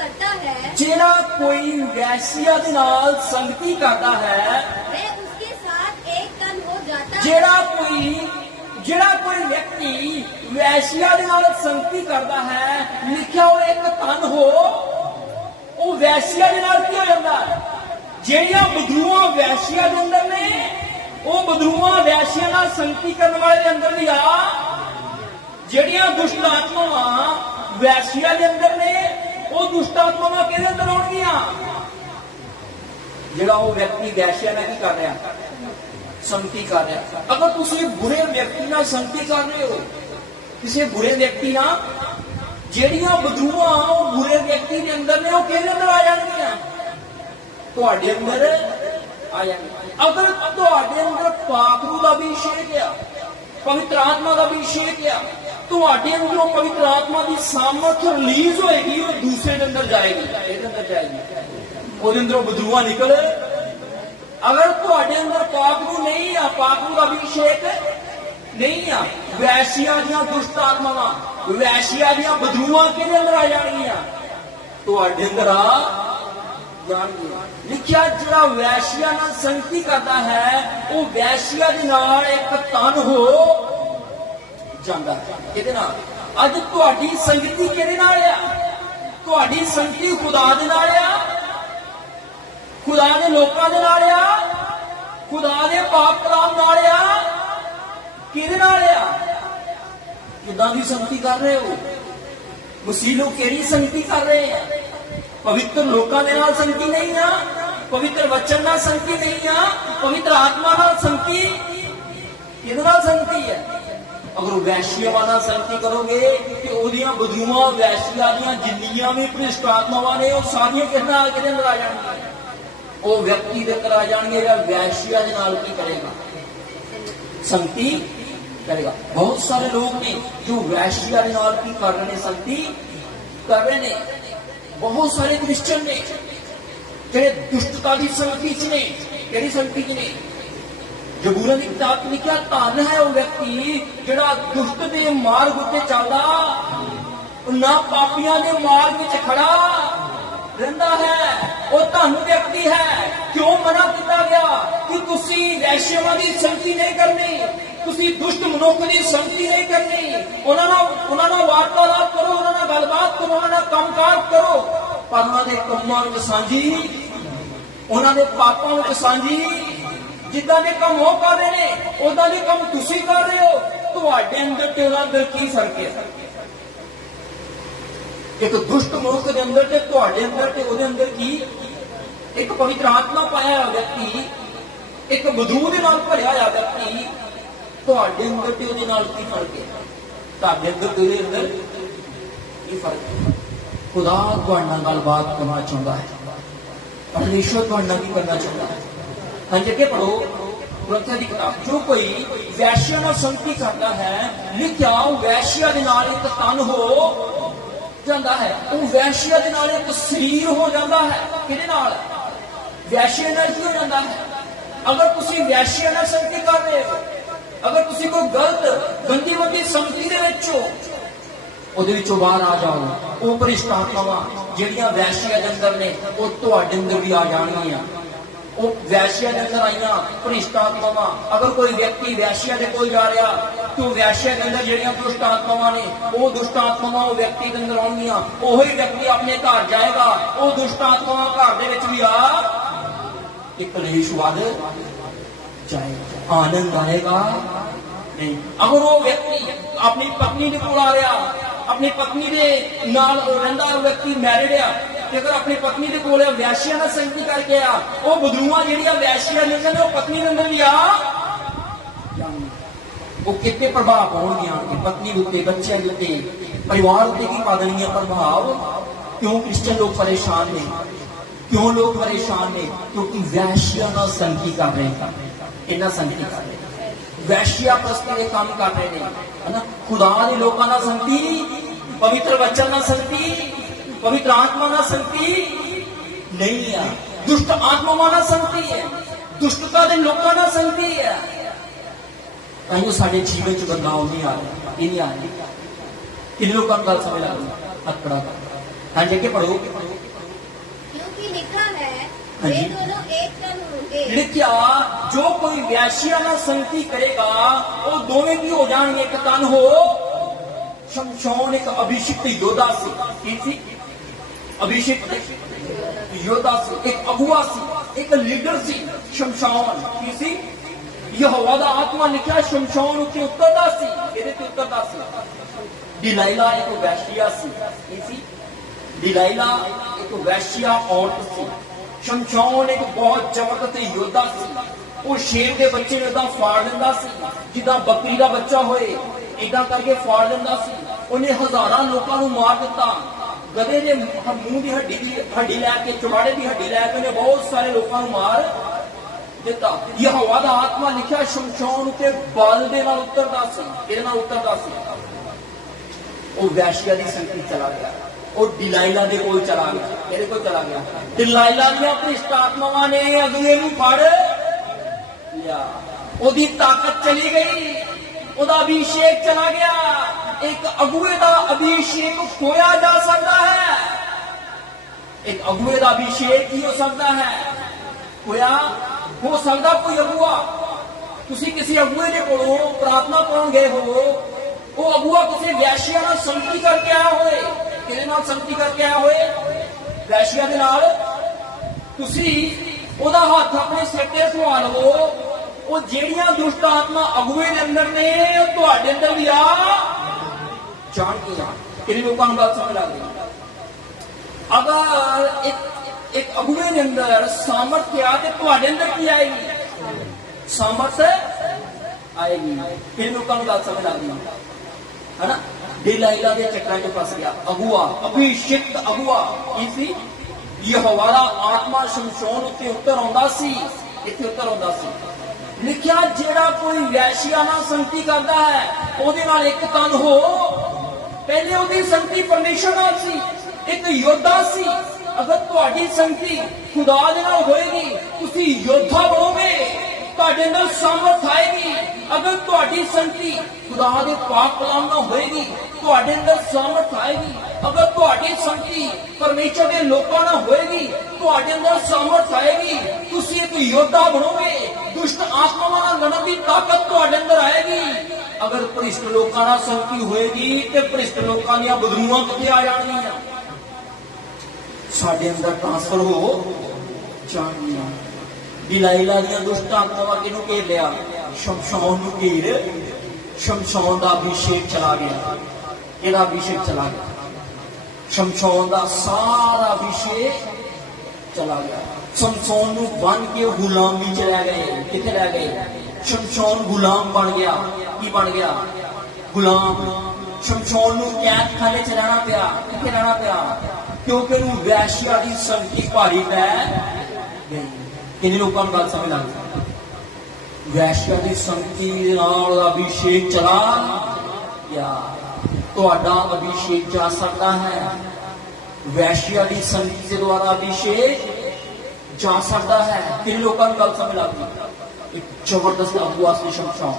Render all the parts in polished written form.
करता है, ਜਿਹੜਾ ਕੋਈ ਵੈਸ਼ਿਆ ਦੇ ਨਾਲ ਸੰਗਤੀ ਕਰਦਾ ਹੈ, वह उसके साथ एक तन हो जाता है। ਜਿਹੜਾ ਕੋਈ ਵਿਅਕਤੀ ਵੈਸ਼ਿਆ ਦੇ ਨਾਲ ਸੰਗਤੀ ਕਰਦਾ ਹੈ, ਲਿਖਿਆ ਉਹ ਇੱਕ ਤਨ ਹੋ, ਉਹ ਵੈਸ਼ਿਆ ਦੇ ਨਾਲ ਕੀ ਹੋ ਜਾਂਦਾ ਹੈ? ਜਿਹੜੀਆਂ ਬਦਰੂਆਂ ਵੈਸ਼ਿਆ ਦੇ ਅੰਦਰ ਨੇ, ਉਹ ਬਦਰੂਆਂ ਵੈਸ਼ਿਆ ਨਾਲ ਸੰਗਤੀ ਕਰਨ ਵਾਲੇ ਦੇ ਅੰਦਰ ਵੀ ਆ। ਜਿਹੜੀਆਂ ਦੁਸ਼ਟ ਆਤਮਾਵਾਂ ਵੈਸ਼ਿਆ ਦੇ ਅੰਦਰ ਨੇ, ਉਹ ਦੁਸ਼ਟ ਆਤਮਾਵਾਂ ਕਿਹਦੇ ਅੰਦਰ ਆਉਣਗੀਆਂ? ਜਿਹੜਾ ਉਹ ਵਿਅਕਤੀ ਵੈਸ਼ਿਆ ਨਾਲ ਕੀ ਕਰ ਰਿਹਾ? ਸੰਗਤੀ ਕਰ ਰਿਹਾ। ਅਗਰ ਤੁਸੀਂ ਬੁਰੇ ਵਿਅਕਤੀ ਨਾਲ ਸੰਗਤੀ ਕਰ ਰਹੇ ਹੋ, ਕਿਸੇ ਬੁਰੇ ਵਿਅਕਤੀ ਨਾਲ, ਜਿਹੜੀਆਂ ਬਦੂਆਂ ਉਹ ਬੁਰੇ ਵਿਅਕਤੀ ਦੇ ਅੰਦਰ ਨੇ, ਉਹ ਕਿਹਦੇ ਅੰਦਰ ਆ ਜਾਣਗੀਆਂ? ਤੁਹਾਡੇ ਅੰਦਰ ਆ ਜਾਣਗੀਆਂ। ਅਗਰ ਤੁਹਾਡੇ ਅੰਦਰ ਪਾਕ ਰੂਹ ਦਾ ਅਭਿਸ਼ੇਕ ਆ, ਪਵਿੱਤਰ ਆਤਮਾ ਦਾ ਅਭਿਸ਼ੇਕ ਆ, ਤੁਹਾਡੇ ਅੰਦਰੋਂ ਪਵਿੱਤਰ ਆਤਮਾ ਦੀ ਸਾਮਰਥ ਰਿਲੀਜ਼ ਹੋਏਗੀ, ਉਹ ਦੂਸਰੇ ਦੇ ਅੰਦਰ ਜਾਏਗੀ, ਇਹਦੇ ਅੰਦਰ ਜਾਏਗੀ, ਉਹਦੇ ਅੰਦਰੋਂ ਬਦੂਆਂ ਨਿਕਲ। ਅਗਰ ਤੁਹਾਡੇ ਅੰਦਰ ਪਾਕ ਰੂਹ ਨਹੀਂ ਆ, ਪਾਕ ਰੂਹ ਦਾ ਅਭਿਸ਼ੇਕ ਨਹੀਂ ਆ, ਵੈਸ਼ੀਆਂ ਦੀਆਂ ਦੁਸ਼ਟ ਆਤਮਾਵਾਂ, ਵੈਸ਼ੀਆਂ ਦੀਆਂ ਬਦੂਆਂ ਕਿਹਦੇ ਅੰਦਰ ਆ ਜਾਣਗੀਆਂ? ਤੁਹਾਡੇ ਅੰਦਰ ਆ ਜਾਣਗੀਆਂ। ਲਿਖਿਆ ਜਿਹੜਾ ਵੈਸ਼ੀਆ ਨਾਲ ਸੰਗਤੀ ਕਰਦਾ ਹੈ, ਉਹ ਵੈਸ਼ੀਆ ਦੇ ਨਾਲ ਇੱਕ ਤਨ ਹੋ ਜਾਂਦਾ ਹੈ। ਕਿਹਦੇ ਨਾਲ? ਅੱਜ ਤੁਹਾਡੀ ਸੰਗਤੀ ਕਿਹਦੇ ਨਾਲ ਆ? ਤੁਹਾਡੀ ਸੰਗਤੀ ਖੁਦਾ ਦੇ ਨਾਲ ਆ, ਖੁਦਾ ਦੇ ਲੋਕਾਂ ਦੇ ਨਾਲ ਆ, ਖੁਦਾ ਦੇ ਪਾਕ ਕਲਾਮ ਨਾਲ ਆ, ਕਿਹਦੇ ਨਾਲ ਆ? ਕਿੱਦਾਂ ਦੀ ਸੰਗਤੀ ਕਰ ਰਹੇ ਹੋ? ਮਸੀਹ ਲੋਕ ਕਿਹੜੀ ਸੰਗਤੀ ਕਰ ਰਹੇ ਆ? ਪਵਿੱਤਰ ਲੋਕਾਂ ਦੇ ਨਾਲ ਸੰਗਤੀ ਨਹੀਂ ਆ, ਪਵਿੱਤਰ ਵਚਨ ਨਾਲ ਸੰਗਤੀ ਨਹੀਂ ਆ, ਪਵਿੱਤਰ ਆਤਮਾ ਨਾਲ ਸੰਗਤੀ। ਕਿਹਦੇ ਨਾਲ ਸੰਗਤੀ ਹੈ? ਅਗਰ ਵੈਸ਼ੀਆ ਨਾਲ ਸੰਗਤੀ ਕਰੋਗੇ ਕਿ ਉਹਦੀਆਂ ਬਦੂਆਂ ਵੈਸ਼ੀਆ ਦੀਆਂ ਜਿੰਨੀਆਂ ਵੀ ਭ੍ਰਿਸ਼ਟ ਆਤਮਾਵਾਂ ਨੇ, ਉਹ ਸਾਰੀਆਂ ਕਿਹਦੇ ਅੰਦਰ ਆ ਜਾਣਗੀਆਂ? ਉਹ ਵਿਅਕਤੀ ਦੇ ਅੰਦਰ ਆ ਜਾਣਗੇ ਜਾਂ ਵੈਸ਼ੀਆ ਦੇ ਨਾਲ ਕੀ ਕਰੇਗਾ? ਸੰਗਤੀ ਕਰੇਗਾ। ਬਹੁਤ ਸਾਰੇ ਲੋਕ ਨੇ ਜੋ ਵੈਸ਼ੀਆ ਦੇ ਨਾਲ ਕੀ ਕਰ ਰਹੇ ਨੇ? ਸੰਗਤੀ ਕਰ ਰਹੇ ਨੇ। ਬਹੁਤ ਸਾਰੇ ਕ੍ਰਿਸਚਨ ਨੇ ਜਿਹੜੇ ਦੁਸ਼ਟਤਾ ਦੀ ਸੰਗਤੀ ਚ ਨੇ। ਕਿਹੜੀ ਸੰਗਤੀ ਚ ਨੇ? ਜ਼ਬੂਰਾਂ ਦੀ ਕਿਤਾਬ ਚ ਲਿਖਿਆ, ਧੰਨ ਹੈ ਉਹ ਵਿਅਕਤੀ ਜਿਹੜਾ ਦੁਸ਼ਟ ਦੇ ਮਾਰਗ ਉੱਤੇ ਚੱਲਦਾ, ਨਾ ਪਾਪੀਆਂ ਦੇ ਮਾਰਗ ਵਿੱਚ ਖੜਾ ਰਹਿੰਦਾ ਹੈ। ਉਹ ਧੰਨ ਵਿਅਕਤੀ ਹੈ। ਕਿਉਂ ਮਨਾ ਕੀਤਾ ਗਿਆ ਕਿ ਤੁਸੀਂ ਵੈਸ਼ਿਆਵਾਂ ਦੀ ਸੰਗਤੀ ਨਹੀਂ ਕਰਨੀ, ਤੁਸੀਂ ਦੁਸ਼ਟ ਮਨੁੱਖ ਦੀ ਸੰਗਤੀ ਨਹੀਂ ਕਰਨੀ। ਉਹਨਾਂ ਨਾਲ ਵਾਰਤਾਲਾਪ ਕਰੋ, ਉਹਨਾਂ ਨਾਲ ਗੱਲਬਾਤ ਕਰੋ, ਉਹਨਾਂ ਨਾਲ ਕੰਮਕਾਰ ਕਰੋ, ਪਰ ਉਹਨਾਂ ਦੇ ਕੰਮਾਂ ਵਿੱਚ ਸਾਂਝੀ, ਉਹਨਾਂ ਦੇ ਪਾਪਾਂ ਵਿੱਚ ਸਾਂਝੀ। ਜਿੱਦਾਂ ਦੇ ਕੰਮ ਉਹ ਕਰ ਰਹੇ ਨੇ, ਉਦਾਂ ਦੇ ਕੰਮ ਤੁਸੀਂ ਕਰ ਰਹੇ ਹੋ। ਤੁਹਾਡੇ ਅੰਦਰ ਤੇ ਉਹਨਾਂ ਅੰਦਰ ਕੀ ਫਰਕ ਹੈ? ਇੱਕ ਦੁਸ਼ਟ ਮਨੁੱਖ ਦੇ ਅੰਦਰ ਤੇ ਤੁਹਾਡੇ ਅੰਦਰ ਤੇ ਉਹਦੇ ਅੰਦਰ ਕੀ? ਇੱਕ ਪਵਿੱਤਰ ਆਤਮਾ ਪਾਇਆ ਹੋਇਆ ਵਿਅਕਤੀ, ਇੱਕ ਬਦੂ ਦੇ ਨਾਲ ਭਰਿਆ ਹੋਇਆ ਵਿਅਕਤੀ, ਤੁਹਾਡੇ ਅੰਦਰ ਤੇ ਉਹਦੇ ਨਾਲ ਕੀ ਫਰਕ ਹੈ? ਤੁਹਾਡੇ ਅੰਦਰ ਤੇ ਉਹਦੇ ਅੰਦਰ ਕੀ ਫਰਕ ਹੈ? ਖੁਦਾ ਤੁਹਾਡੇ ਨਾਲ ਗੱਲਬਾਤ ਕਰਨਾ ਚਾਹੁੰਦਾ ਹੈ। ਪਰਮੇਸ਼ਰ ਤੁਹਾਡੇ ਨਾਲ ਕੀ ਕਰਨਾ ਚਾਹੁੰਦਾ ਹੈ? ਹਾਂਜੀ, ਅੱਗੇ ਪੜੋ ਗ੍ਰੰਥਾਂ ਦੀ ਕਿਤਾਬ। ਜੋ ਕੋਈ ਵੈਸ਼ਿਆ ਨਾਲ ਸੰਗਤੀ ਕਰਦਾ ਹੈ, ਲਿਖਿਆ ਉਹ ਵੈਸ਼ਿਆ ਦੇ ਨਾਲ ਇੱਕ ਤਨ ਹੋ ਜਾਂਦਾ ਹੈ, ਉਹ ਵੈਸ਼ਿਆ ਦੇ ਨਾਲ ਇੱਕ ਸਰੀਰ ਹੋ ਜਾਂਦਾ ਹੈ। ਕਿਹਦੇ ਨਾਲ? ਵੈਸ਼ਿਆ ਨਾਲ ਕੀ ਹੋ ਜਾਂਦਾ ਹੈ? ਅਗਰ ਤੁਸੀਂ ਵੈਸ਼ਿਆ ਨਾਲ ਸੰਗਤੀ ਕਰ ਰਹੇ ਹੋ, ਅਗਰ ਤੁਸੀਂ ਕੋਈ ਗਲਤ ਗੰਦੀ ਸੰਗਤੀ ਦੇ ਵਿੱਚ ਹੋ, ਉਹਦੇ ਵਿੱਚੋਂ ਬਾਹਰ ਆ ਜਾਓ। ਉਹ ਭ੍ਰਿਸ਼ਟ ਆਤਮਾਵਾਂ ਜਿਹੜੀਆਂ ਵੈਸ਼ਿਆ ਦੇ ਅੰਦਰ ਨੇ, ਉਹ ਤੁਹਾਡੇ ਅੰਦਰ ਵੀ ਆ ਜਾਣਗੀਆਂ। ਉਹ ਵੈਸ਼ਿਆ ਦੇ ਅੰਦਰ ਆਈਆਂ ਭ੍ਰਿਸ਼ਟ ਆਤਮਾਵਾਂ। ਅਗਰ ਕੋਈ ਵਿਅਕਤੀ ਵੈਸ਼ਿਆ ਦੇ ਕੋਲ ਜਾ ਰਿਹਾ, तो वैश्य के अंदर ਜਿਹੜੀਆਂ ਦੁਸ਼ਟ ਆਤਮਾਵਾਂ ਨੇ, ਉਹ ਦੁਸ਼ਟ ਆਤਮਾਵਾਂ ਉਹ ਵਿਅਕਤੀ ਦੇ ਅੰਦਰ ਆਉਣਗੀਆਂ। ਉਹੀ ਵਿਅਕਤੀ ਆਪਣੇ ਘਰ ਜਾਏਗਾ, ਉਹ ਦੁਸ਼ਟ ਆਤਮਾਵਾਂ ਘਰ ਦੇ ਵਿੱਚ ਵੀ ਆ ਕਿ ਕਲੇਸ਼ ਵੱਧ ਜਾਏਗਾ, ਆਨੰਦ ਆਏਗਾ नहीं। अगर वो व्यक्ति अपनी पत्नी के कोल आ रहा, अपनी पत्नी के नाल रहिंदा व्यक्ति मैरिड आ, ते अगर अपनी पत्नी के कोल वैश्या नाल संगति करके आ, वो बदरूआं जिहड़ियां वैश्या ने वो पत्नी के अंदर भी आ, वो कितने प्रभाव पाउणगियां कि पत्नी के उत्ते, बच्चों के उत्ते, परिवार उत्ते की पा देणगियां प्रभाव। क्यों क्रिश्चियन लोग परेशान ने? क्यों लोग परेशान ने? क्योंकि वैश्या नाल संगति कर रहे हैं, इन्हां संगति कर रहे हैं, वैश्या प्रस्ती के काम कर रहे हैं, है ना। खुदा दे लोकां नाल संगति, पवित्र वचन नाल संगति, पवित्र आत्मा नाल संगति नहीं है, दुष्ट आत्मावां नाल संगति है, दुष्टता दे लोकां नाल संगति है। ताइयों साडे जीवन च बदलाव नहीं आ रहा, ये नहीं आ रही। इन लोगों को गल समझ आ रही, अकड़ा। हाँ जी, आगे पढ़ो। हाँ वे जी। दोनों एक तन होंगे। लिखिया जो कोई वैश्या ना संगति करेगा वो दोवें की हो जाएंगे, एक तन हो। शमशोन एक अभिषिक्त योद्धा से, किसी अभिषिक्त योद्धा से, एक अगुआ से, एक लीडर से। शमशोन किसी यहोवा दा आत्मा लिखा शमशोन उत्ते उत्तरदासी, ਇਹਦੇ ਤੇ उत्तरदासी। डिलाइला एक वैश्या सी, किसी डिलाइला एक वैश्या औरत सी। शमशोन एक बहुत जबरदस्त योद्धा सी। वो शेर के बच्चे ਨੂੰ ਇਦਾਂ ਫਾੜ ਦਿੰਦਾ ਸੀ ਜਿੱਦਾਂ ਬੱਕਰੀ ਦਾ ਬੱਚਾ ਹੋਏ, ਇਦਾਂ ਕਰਕੇ ਫਾੜ ਦਿੰਦਾ ਸੀ। ਉਹਨੇ ਹਜ਼ਾਰਾਂ ਲੋਕਾਂ ਨੂੰ ਮਾਰ ਦਿੱਤਾ। ਗਧੇ ਦੇ ਮੂੰਹ ਦੀ ਹੱਡੀ ਲੈ ਕੇ, ਚੁਬਾੜੇ ਦੀ ਹੱਡੀ ਲੈ ਕੇ ਉਹਨੇ ਬਹੁਤ ਸਾਰੇ ਲੋਕਾਂ ਨੂੰ ਮਾਰ ਦਿੱਤਾ। ਯਹੋਵਾ ਦਾ ਆਤਮਾ ਲਿਖਿਆ ਸ਼ਮਸ਼ੋਨ ਉੱਤੇ ਬਲ ਦੇ ਨਾਲ ਉਤਰਦਾ ਸੀ, ਇਹਦੇ ਨਾਲ ਉਤਰਦਾ ਸੀ। ਉਹ ਵੈਸ਼ਿਆ ਦੀ ਸੰਗਤੀ ਚਲਾ ਗਿਆ, ਉਹ डिलाइला ਦੇ ਕੋਲ ਚਲਾ ਗਿਆ, ਇਹਦੇ ਕੋਲ ਚਲਾ ਗਿਆ। डिलाइला ਦੀਆਂ ਭ੍ਰਿਸ਼ਟ ਆਤਮਾਵਾਂ ਨੇ ਅਗਲੇ ਨੂੰ ਫੜ ਲਿਆ, ਉਹਦੀ ਤਾਕਤ ਚਲੀ ਗਈ, ਉਹਦਾ ਅਭਿਸ਼ੇਕ ਚਲਾ ਗਿਆ। ਇੱਕ ਅਗੂਏ ਦਾ ਅਭਿਸ਼ੇਕ ਖੋਇਆ ਜਾ ਸਕਦਾ ਹੈ, ਇੱਕ ਅਗੂਏ ਦਾ ਅਭਿਸ਼ੇਕ ਹੀ ਹੋ ਸਕਦਾ ਹੈ, ਹੋਇਆ ਹੋ ਸਕਦਾ ਕੋਈ ਅਗੂਆ। ਤੁਸੀਂ ਕਿਸੇ ਅਗੂਏ ਦੇ ਕੋਲੋਂ ਪ੍ਰਾਰਥਨਾ ਕਰਨ ਗਏ ਹੋ, ਉਹ ਅਗੂਆ ਕਿਸੇ ਵੈਸ਼ਿਆ ਨਾਲ ਸੰਗਤੀ ਕਰਕੇ ਆਇਆ ਹੋਏ, ਕਿਹਦੇ ਨਾਲ ਸੰਗਤੀ ਕਰਕੇ ਆਇਆ ਹੋਏ? ਵੈਸ਼ਿਆ ਦੇ ਨਾਲ। ਤੁਸੀਂ ਉਹਦਾ ਹੱਥ ਆਪਣੇ ਸਿਰ ਤੇ ਧਵਾ ਲਵੋ, ਉਹ ਜਿਹੜੀਆਂ ਦੁਸ਼ਟ ਆਤਮਾ ਅਗੂਏ ਦੇ ਅੰਦਰ ਨੇ ਉਹ ਤੁਹਾਡੇ ਅੰਦਰ ਵੀ ਆ ਜਾਣਗੀਆਂ। ਕਿਹੜੇ ਲੋਕਾਂ ਨੂੰ ਗੱਲ ਸਮਝ ਲੱਗਦੀ? ਅਗਰ ਇੱਕ ਅਗੂਏ ਦੇ ਅੰਦਰ ਸਾਮਰਥ ਆ ਤੇ ਤੁਹਾਡੇ ਅੰਦਰ ਕੀ ਆਏਗੀ? ਸਾਮਰਥ ਆਏਗੀ। ਕਿਹੜੇ ਲੋਕਾਂ ਨੂੰ ਗੱਲ ਸਮਝ ਲੱਗਦੀ ਹੈ ਨਾ? डिलाइला ਦੇ ਚੱਕਰਾਂ 'ਚ ਫਸ ਗਿਆ ਅਗੂਆ, ਅਭਿਸ਼ਿਕਤ ਅਗੂਆ। ਇਸੀ ਯਹੋਵਾ ਦਾ ਆਤਮਾ ਸ਼ਮਸ਼ੋਨ ਉੱਤੇ ਉਤਰ ਆਉਂਦਾ ਸੀ, ਇੱਥੇ ਉਤਰ ਆਉਂਦਾ ਸੀ। ਲਿਖਿਆ ਜਿਹੜਾ ਕੋਈ ਵੈਸ਼ਿਆ ਨਾਲ ਸੰਗਤੀ ਕਰਦਾ ਹੈ ਉਹਦੇ ਨਾਲ ਇੱਕ ਤਨ ਹੋ। ਪਹਿਲੇ ਉਹਦੀ ਸੰਗਤੀ ਪਰਮੇਸ਼ਰ ਨਾਲ ਸੀ, ਇੱਕ ਯੋਧਾ ਸੀ। ਅਗਰ ਤੁਹਾਡੀ ਸੰਗਤੀ ਖੁਦਾ ਦੇ ਨਾਲ ਹੋਏਗੀ ਤੁਸੀਂ ਯੋਧਾ ਬਣੋਗੇ, ਤੁਹਾਡੇ ਅੰਦਰ ਸਾਮਰਥ ਆਏਗੀ। ਅਗਰ ਤੁਹਾਡੀ ਸੰਗਤੀ ਖੁਦਾ ਦੇ ਪਾਕ ਕਲਾਮ ਨਾਲ ਹੋਏਗੀ ਤੁਹਾਡੇ ਅੰਦਰ ਸਾਮਰਥ ਆਏਗੀ। ਅਗਰ ਤੁਹਾਡੀ ਸੰਗਤੀ ਪਰਮੇਸ਼ਰ ਦੇ ਲੋਕਾਂ ਨਾਲ ਹੋਏਗੀ ਤੁਹਾਡੇ ਅੰਦਰ ਸਾਮਰਥ ਆਏਗੀ। ਤੁਸੀਂ ਇੱਕ ਯੋਧਾ ਬਣੋਗੇ, ਦੁਸ਼ਟ ਆਤਮਾਵਾਂ ਨਾਲ ਲੜਨ ਦੀ ਤਾਕਤ ਤੁਹਾਡੇ ਅੰਦਰ ਆਏਗੀ। ਅਗਰ ਭ੍ਰਿਸ਼ਟ ਲੋਕਾਂ ਨਾਲ ਸੰਗਤੀ ਹੋਏਗੀ ਤੇ ਭ੍ਰਿਸ਼ਟ ਲੋਕਾਂ ਦੀਆਂ ਬਦਲੂਆਂ ਕਿੱਥੇ ਆ ਜਾਣਗੀਆਂ? ਸਾਡੇ ਅੰਦਰ ਟ੍ਰਾਂਸਫਰ ਹੋ ਜਾਣਗੀਆਂ। डिलाइला ਦੀਆਂ ਦੁਸ਼ਟ ਆਤਮਾਵਾਂ ਕਿਹਨੂੰ ਘੇਰ ਲਿਆ? ਸ਼ਮਸ਼ੋਨ ਨੂੰ ਘੇਰ। ਸ਼ਮਸ਼ੋਨ ਦਾ ਅਭਿਸ਼ੇਕ ਚਲਾ ਗਿਆ, ਇਹਦਾ ਅਭਿਸ਼ੇਕ ਚਲਾ ਗਿਆ। ਸ਼ਮਸ਼ੋਨ ਦਾ ਸਾਰਾ ਅਭਿਸ਼ੇਕ ਚਲਾ ਗਿਆ। ਸ਼ਮਸ਼ੋਨ ਨੂੰ ਬੰਨ ਕੇ ਉਹ ਗੁਲਾਮੀ ਚ ਲੈ ਗਏ। ਕਿੱਥੇ ਲੈ ਗਏ? ਸ਼ਮਸ਼ੋਨ ਗੁਲਾਮ ਬਣ ਗਿਆ। ਕੀ ਬਣ ਗਿਆ? ਗੁਲਾਮ। ਸ਼ਮਸ਼ੋਨ ਨੂੰ ਕੈਦਖਾਨੇ ਚ ਰਹਿਣਾ ਪਿਆ। ਕਿੱਥੇ ਰਹਿਣਾ ਪਿਆ? ਕਿਉਂਕਿ ਉਹਨੂੰ ਵੈਸ਼ਿਆ ਦੀ ਸੰਗਤੀ ਭਾਰੀ ਪੈ ਗਈ। ਕਿੰਨੇ ਲੋਕਾਂ ਨੂੰ ਗੱਲ ਸਮਝ ਲੱਗਦੀ? ਵੈਸ਼ਿਆ ਦੀ ਸੰਗਤੀ ਦੇ ਨਾਲ ਅਭਿਸ਼ੇਕ ਚਲਾ ਗਿਆ। ਤੁਹਾਡਾ ਅਭਿਸ਼ੇਕ ਜਾ ਸਕਦਾ ਹੈ, ਵੈਸ਼ਿਆ ਦੀ ਸੰਗਤੀ ਦੇ ਦੁਆਰਾ ਅਭਿਸ਼ੇਕ ਜਾ ਸਕਦਾ ਹੈ। ਕਿੰਨੇ ਲੋਕਾਂ ਨੂੰ ਗੱਲ ਸਮਝ ਲੱਗਦੀ? ਇੱਕ ਜ਼ਬਰਦਸਤ ਅਗੂਆ ਸੀ ਸ਼ਮਸ਼ੋਨ,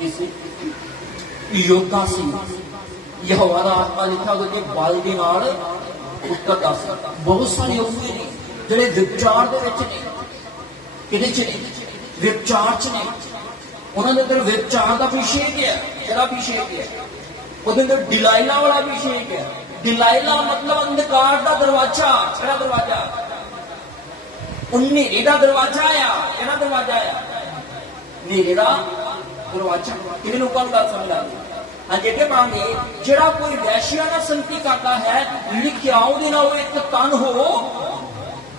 ਇਸ ਯੋਧਾ ਸੀ। ਯਹੋਵਾ ਦਾ ਆਤਮਾ ਲਿਖਿਆ ਉਹਦੇ ਬਲ ਦੇ ਨਾਲ ਉਤਰਦਾ ਸੀ। ਬਹੁਤ ਸਾਰੇ ਅਗੂਏ ਨੇ ਜਿਹੜੇ ਵਿਚਾਰ ਦੇ ਵਿੱਚ ਨੇ, ਕਿਹਦੇ ਚ ਨੇ? ਵਿਚਾਰ ਚ ਨੇ। ਉਹਨਾਂ ਦੇ ਅੰਦਰ ਵਿਚਾਰ ਦਾ ਅਭਿਸ਼ੇਕ ਹੈ। ਕਿਹੜਾ ਅਭਿਸ਼ੇਕ ਹੈ? ਉਹਦੇ ਅੰਦਰ डिलाइला ਵਾਲਾ ਅਭਿਸ਼ੇਕ ਹੈ। डिलाइला ਮਤਲਬ ਅੰਧਕਾਰ ਦਾ ਦਰਵਾਜ਼ਾ। ਕਿਹੜਾ ਦਰਵਾਜ਼ਾ? ਹਨੇਰੇ ਦਾ ਦਰਵਾਜ਼ਾ ਆ। ਕਿਹੜਾ ਦਰਵਾਜ਼ਾ ਆ? ਹਨੇਰੇ ਦਾ ਦਰਵਾਜ਼ਾ। ਕਿਹਨੇ ਲੋਕਾਂ ਨੂੰ ਗੱਲ ਸਮਝ ਲੱਗਦੀ? ਹਾਂਜੀ, ਅੱਗੇ ਪੜਾਂਗੇ। ਜਿਹੜਾ ਕੋਈ ਵੈਸ਼ਿਆ ਨਾਲ ਸੰਗਤੀ ਕਰਦਾ ਹੈ ਲਿਖਿਆ ਉਹਦੇ ਨਾਲ ਉਹ ਇੱਕ ਤਨ ਹੋ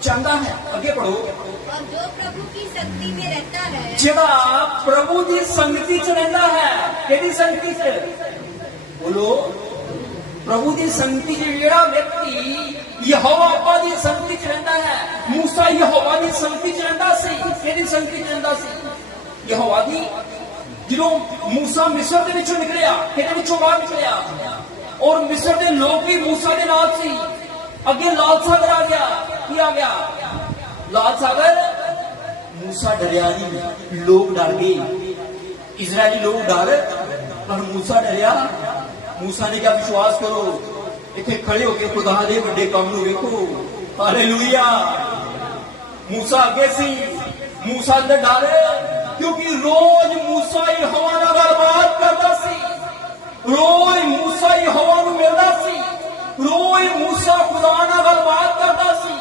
ਜਾਂਦਾ ਹੈ। ਅੱਗੇ ਪੜੋ। और जो प्रभु की शक्ति में रहता है, ਜਿਹੜਾ ਪ੍ਰਭੂ ਦੀ ਸੰਗਤੀ ਚ ਰਹਿੰਦਾ ਹੈ। ਕਿਹੜੀ ਸੰਗਤੀ ਚ? ਬੋਲੋ। ਪ੍ਰਭੂ ਦੀ ਸੰਗਤੀ ਚ ਜਿਹੜਾ ਵਿਅਕਤੀ ਯਹੋਵਾ ਅੱਪਾ ਦੀ ਸੰਗਤੀ ਚ ਰਹਿੰਦਾ ਹੈ। ਮੂਸਾ ਯਹੋਵਾ ਦੀ ਸੰਗਤੀ ਚ ਰਹਿੰਦਾ ਸੀ। ਕਿਹੜੀ ਸੰਗਤੀ ਚ ਰਹਿੰਦਾ ਸੀ? ਯਹੋਵਾ ਦੀ। ਜਦੋਂ ਮੂਸਾ ਮਿਸਰ ਦੇ ਵਿੱਚੋਂ ਨਿਕਲਿਆ, ਕਿਹਦੇ ਵਿੱਚੋਂ ਬਾਹਰ ਨਿਕਲਿਆ? ਔਰ ਮਿਸਰ ਦੇ ਲੋਕ ਵੀ ਮੂਸਾ ਦੇ ਨਾਲ ਸੀ। ਅੱਗੇ ਲਾਲ ਸਾਗਰ ਆ ਗਿਆ। ਕੀ ਆ ਗਿਆ? लाल सागर। मूसा डरिया नहीं, लोग डर गए। इजरायली लोग डर, पर मूसा डरिया। मूसा ने क्या? विश्वास करो, इतने खड़े होके खुदा दे बड़े काम नूं वेखो। हालेलुया। मूसा अगे सी, मूसा दे डर, क्योंकि रोज मूसा ही हवा नाल गलबात करदा सी, रोज मूसा ही हवा नूं मिलदा सी, रोज मूसा खुदा नाल गलबात करदा सी।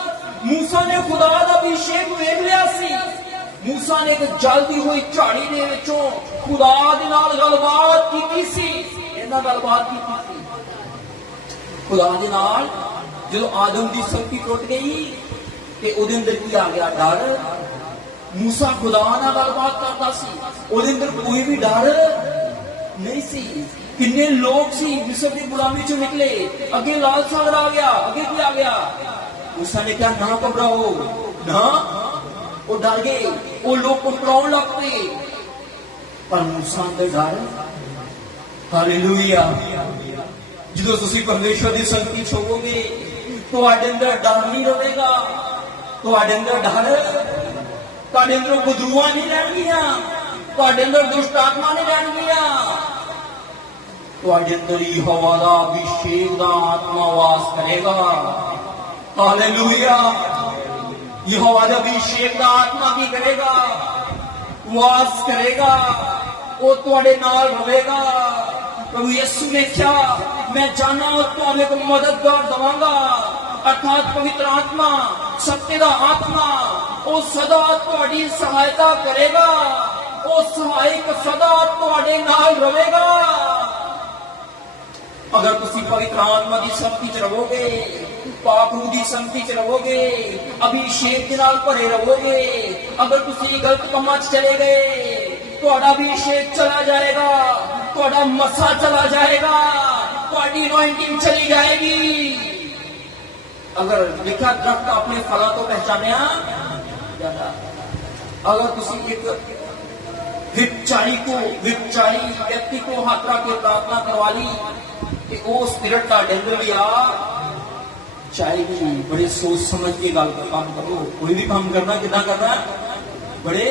मूसा ने खुदा दा अभिषेक वेख लिया सी। मूसा ने एक जलदी हुई झाड़ी दे विचों खुदा दे नाल गलबात कीती सी। इन्हां गलबात कीती सी खुदा दे नाल। जदों आदम दी संगति टुट गई ते ओदे अंदर की आ गया? डर। मूसा खुदा नाल गलबात करदा सी, ओदे अंदर कोई भी डर नहीं सी। किन्ने लोग सी मिस्र की गुलामी चों निकले, अगे लाल सागर आ गया, अगे की आ गया? मूसा ने कहा ना घबराओ ना, वो डर गए, वो लोग पकड़ाउण लग पे, पर मूसा अंदर डर। हालेलुया। जो तुसी परमेश्वर की संगति च होवोगे तुहाडे अंदर डर नहीं रहेगा, तुहाडे अंदर डर, तुहाडे अंदर बदरूआं नहीं रहणगियां, तुहाडे अंदर दुष्ट आत्मा नहीं रहणगियां, तुहाडे अंदर ही हवा दा अभिषेक दा आत्मा वास करेगा। हालेलुया। यहोवा दा अभिषेक दा आत्मा की करेगा? वास करेगा, वो तुहाडे नाल रहेगा। प्रभु यीशु ने कहा मैं जाना और तुहानू को मददगार दवांगा, अर्थात पवित्र आत्मा, सत्य दा आत्मा, वो सदा तुहाडी सहायता करेगा, वो सहायक सदा तुहाडे नाल रहेगा। अगर तुसी पवित्र आत्मा की संगति च रहोगे, पाप रूह की संगति च रहोगे, अभिषेक के नाल भरे रहोगे, अगर तुसी गलत कामां च चले गए, तुहाडा अभिषेक चला जाएगा, तुहाडा मसा चला जाएगा, तुहाडी अनॉइंटिंग चली जाएगी। अगर लिखा दरख्त अपने फलों तो पहचानिया जाता। अगर तुसी एक विचारी व्यक्ति को हाथ रख के प्रार्थना करवा ली कि वो स्पिरिट का डेंगल भी आ चाहिए। बड़े सोच समझ के गल काम करो। कोई भी काम करना कितना करना है? बड़े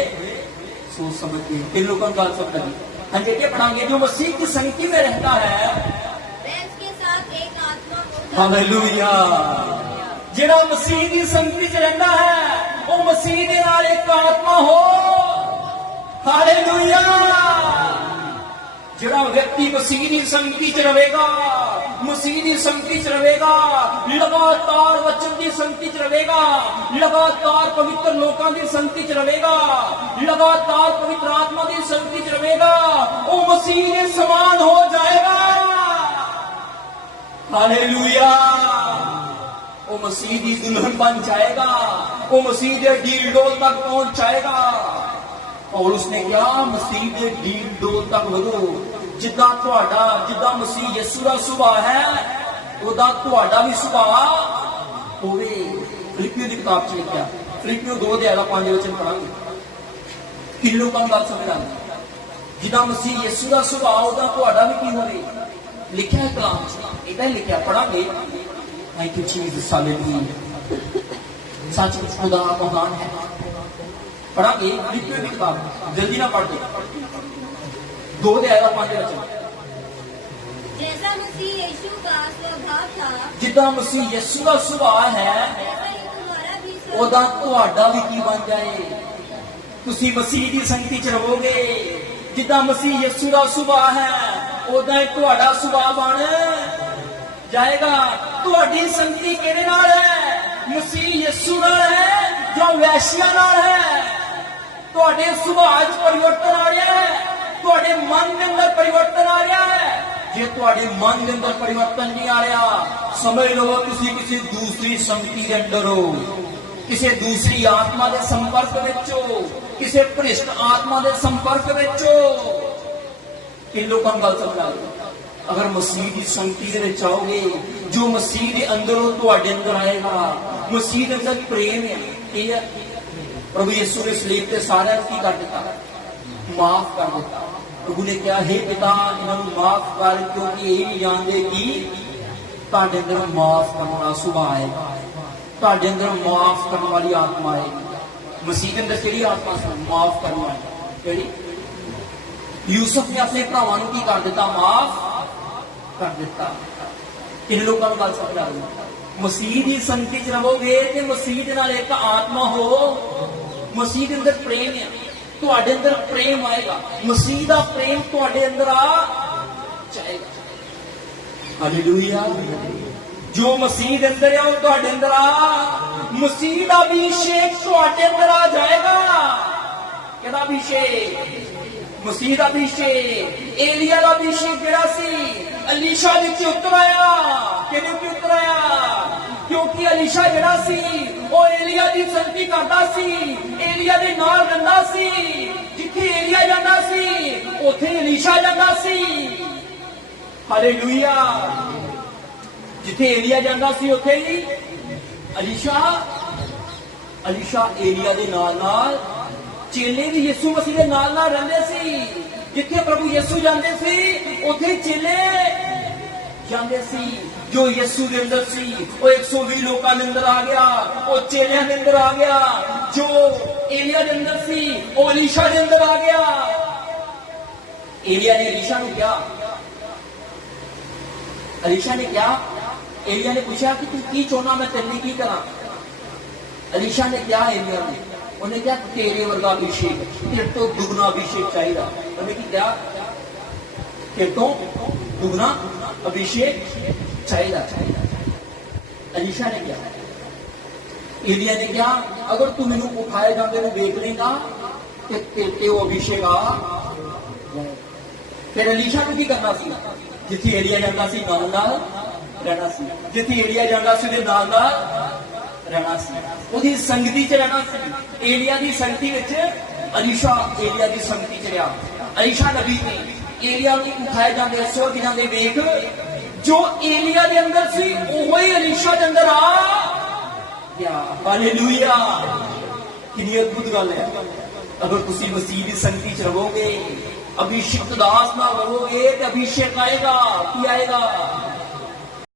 सोच समझ के। किन लोगों को गल समझ लगी? हाँ जी, क्या पढ़ाएंगे? जो मसीह की संगति में रहता है उसके साथ एक आत्मा। हालेलुया। जिहड़ा मसीह की संगति च रहता है वो मसीह दे नाल एक आत्मा हो। हालेलुया। जिहड़ा व्यक्ति मसीह की संगति च रहेगा, मसीह की संगति च रहेगा, लगातार वचन की संगति च रहेगा, लगातार पवित्र लोगों की संगति च रहेगा, लगातार पवित्र आत्मा की संगति च रहेगा, वो मसीह के समान हो जाएगा। हालेलुया। वो मसीह की दुल्हन बन जाएगा, वो मसीह के डील डोल तक पहुंच जाएगा। और उसने क्या? मसीह के डील डोल तक वधो। जिदा तुहाडा, जिदा मसीह यीशु दा सुभाव है, उदा तुहाडा भी सुभाव होवे। फिलिपियों की किताब च लिखा, फिलिपियों 2:5 वचन पढ़ांगे। किन लोगों को गल समझ आ गई? जिदा मसीह यीशु दा सुभाव उदा तुहाडा भी की होवे। लिखा है कलाम च, इदां ही लिखा, पढ़ांगे। Thank you Jesus. हालेलुया। सच खुदा महान है। पढ़ांगे फिलिपियों की किताब, जल्दी ना पढ़ दो। 2:5 वचन। जैसा मसीह यीशु का स्वभाव था, जिदा मसीह यीशु का सुभाव है, वैसा ही तुम्हारा भी स्वभाव। ओदा तुहाडा भी की बन जाए। तुसी मसीह की संगति च रहोगे, जिदा मसीह यीशु का सुभाव है ओदा ही तुहाडा सुभाव बन जाएगा। तुहाडी संगति किहदे नाल है? मसीह यीशु नाल है जो वैश्या नाल है। तुहाडे सुभाव च परिवर्तन आ रहा है, तुहाडे मन के अंदर परिवर्तन आ रहा है। जे तुहाडे मन के अंदर परिवर्तन नहीं आ रहा, समझ लो तुसी किसी दूसरी संगति के अंदर हो, किसी दूसरी आत्मा के संपर्क विच हो, किसी भ्रिष्ट आत्मा के संपर्क विच हो। इन लोगों को गल समझ आ गई। अगर मसीह की संगति के विच आओगे, जो मसीह के अंदर हो तुहाडे अंदर आएगा। मसीह के अंदर प्रेम है, ठीक है। प्रभु यीशु ने सलीब ते सारे की कर दिता, माफ कर दिता। प्रभु ने कहा, हे पिता इन्होंने माफ कर, क्योंकि यही नहीं जानते कि तुहाडे अंदर माफ करने वाला सुभाव आएगा, तुहाडे अंदर माफ करने वाली आत्मा आएगी। मसीह के अंदर केड़ी आत्मा सी? माफ करने वाली। केड़ी? यूसुफ ने अपने भरावां नूं की कर दिता? माफ कर दिता। किन लोगों को गल समझ आ गई? मसीह की संगति च रहोगे ते मसीह दे नाल एक आत्मा हो। मसीह के अंदर प्रेम है, तुहाडे अंदर प्रेम आएगा, मसीह का प्रेम तुहाडे अंदर आ जाएगा। हालेलुया। जो मसीह के अंदर है वो तुहाडे अंदर आ, मसीह का अभिषेक तुहाडे अंदर आ जाएगा। कहदा अभिषेक, मसीह का अभिषेक, एलिया का अभिषेक जिहड़ा सी अलीशा विच उतर आया। किहदे उत्ते उतर आया? क्योंकि अलीशा जिहड़ा सी वो एलिया की संगति करदा सी, एलिया दे नाल रहिंदा सी। जिथे एलिया जांदा सी उथे अलीशा जांदा सी। हालेलुया। जिथे एलिया जांदा सी उथे ही अलीशा एलिया दे नाल नाल चेले भी यीशु मसीह दे नाल नाल रहंदे सी। जिथे प्रभु यीशु जांदे सी उथे चेले जांदे सी। जो यीशु दे अंदर सी वो 120 लोकां दे अंदर आ गया, वो चेलियां दे अंदर आ गया। जो एलिया दे अंदर सी वो अलीशा दे अंदर आ गया। एलिया ने अलीशा नूं कहा, अलीशा ने क्या, एलिया ने पूछा कि तू की चाहना, मैं तेरे लिए की करा। अलीशा ने क्या, एलिया ने उन्हें क्या, तेरे वर्गा अभिषेक, तेरे तो दुगना अभिषेक चाहिए। उन्हें की क्या, तेरे तो दुगना अभिषेक चाहिए। अलीशा ने क्या, एलिया ने क्या, अगर तू मैनू उठाए जाते देख लेगा तो तेरे वो अभिषेक आ जाएगा। फिर अलीशा को की करना सी, जिथे एलिया जाता सी नाल नाल रहना सी, जिथे एलिया जाता सी नाल नाल रहना सी, उसकी संगति च रहना सी। एलिया की संगति विच अलीशा एलिया की संगति च रहा। अलीशा नबी ने एलिया को उठाए जाते 100 दिनों के वेख, जो एलिया के अंदर सी वही अलीशा के अंदर आ गया। हालेलुया। कितनी अद्भुत गल है। अगर तुम मसीह की संगति च रहोगे, अभिषिक्त दास ना रहोगे तो अभिषेक आएगा। की आएगा?